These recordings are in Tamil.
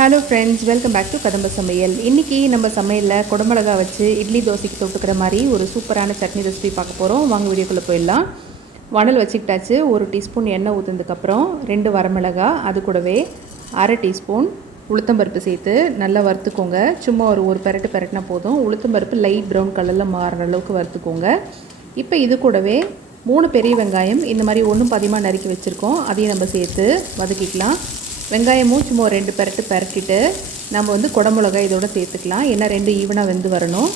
Hello friends, welcome back to கதம்ப சமையல். இன்றைக்கி நம்ம சமையலில் குடமிளகா வச்சு இட்லி தோசைக்கு தொட்டுக்கிற மாதிரி ஒரு சூப்பரான சட்னி ரெசிபி பார்க்க போகிறோம். வாங்க வீடியோக்குள்ளே போயிடலாம். வணல் வச்சுக்கிட்டாச்சு. 1 டீஸ்பூன் எண்ணெய் ஊற்றுனதுக்கப்புறம் 2 வரமிளகா, அது கூடவே அரை டீஸ்பூன் உளுத்தம்பருப்பு சேர்த்து நல்லா வறுத்துக்கோங்க. சும்மா ஒரு பெரட்டினா போதும். உளுத்தம்பருப்பு லைட் ப்ரௌன் கலரில் மாறுற அளவுக்கு வறுத்துக்கோங்க. இப்போ இது கூடவே 3 பெரிய வெங்காயம் இந்த மாதிரி ஒன்றும் பாதியமாக நறுக்கி வச்சுருக்கோம். அதையும் நம்ம சேர்த்து வதக்கிக்கலாம். வெங்காயமும் சும்மா 2 பெரட்டிட்டு நம்ம குடமிளகா இதோட சேர்த்துக்கலாம். ஏன்னா 2 ஈவனாக வெந்து வரணும்.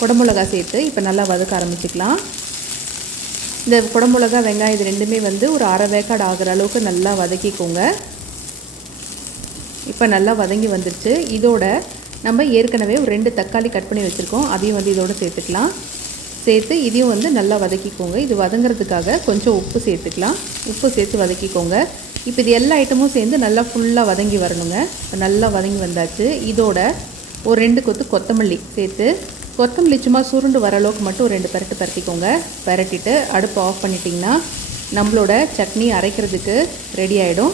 குடமிளகா சேர்த்து இப்போ நல்லா வதக்க ஆரம்பிச்சிக்கலாம். இந்த குடமிளகா வெங்காயம் இது ரெண்டுமே ஒரு அரை வேக்காடு ஆகிற அளவுக்கு நல்லா வதக்கிக்கோங்க. இப்போ நல்லா வதங்கி வந்துடுச்சு. இதோட நம்ம ஏற்கனவே ஒரு 2 தக்காளி கட் பண்ணி வச்சுருக்கோம். அதையும் இதோட சேர்த்துக்கலாம். சேர்த்து இதையும் நல்லா வதக்கிக்கோங்க. இது வதங்கிறதுக்காக கொஞ்சம் உப்பு சேர்த்துக்கலாம். உப்பு சேர்த்து வதக்கிக்கோங்க. இப்போ இது எல்லா ஐட்டமும் சேர்ந்து நல்லா ஃபுல்லாக வதங்கி வரணுங்க. இப்போ நல்லா வதங்கி வந்தாச்சு. இதோட ஒரு 2 கொத்து கொத்தமல்லி சேர்த்து, கொத்தமல்லி சும்மா சுருண்டு வர அளவுக்கு மட்டும் ஒரு 2 பெரட்டிக்கோங்க. பெரட்டிட்டு அடுப்பு ஆஃப் பண்ணிட்டிங்கன்னா நம்மளோட சட்னி அரைக்கிறதுக்கு ரெடி ஆகிடும்.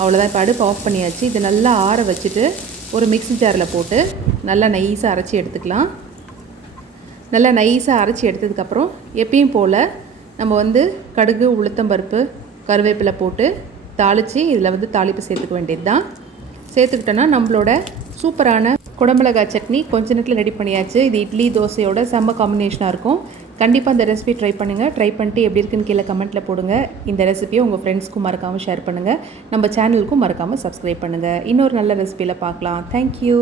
அவ்வளோதான். இப்போ அடுப்பு ஆஃப் பண்ணியாச்சு. இது நல்லா ஆற வச்சுட்டு ஒரு மிக்ஸி ஜாரில் போட்டு நல்லா நைஸாக அரைச்சி எடுத்துக்கலாம். நல்லா நைஸாக அரைச்சி எடுத்ததுக்கப்புறம் எப்பயும் போல் நம்ம கடுகு, உளுத்தம்பருப்பு, கருவேப்பிலை போட்டு தாளித்து இதில் தாளிப்பு சேர்த்துக்க வேண்டியது தான். சேர்த்துக்கிட்டோன்னா நம்மளோட சூப்பரான குடமிளகாய் சட்னி கொஞ்ச நேரத்தில் ரெடி பண்ணியாச்சு. இது இட்லி தோசையோட செம்ம காம்பினேஷனாக இருக்கும். கண்டிப்பாக இந்த ரெசிபி ட்ரை பண்ணுங்கள். ட்ரை பண்ணிட்டு எப்படி இருக்குன்னு கீழே கமெண்ட்டில் போடுங்க. இந்த ரெசிபியை உங்கள் ஃப்ரெண்ட்ஸ்க்கும் மறக்காமல் ஷேர் பண்ணுங்கள். நம்ம சேனலுக்கும் மறக்காமல் சப்ஸ்கிரைப் பண்ணுங்கள். இன்னொரு நல்ல ரெசிபியில் பார்க்கலாம். தேங்க்யூ.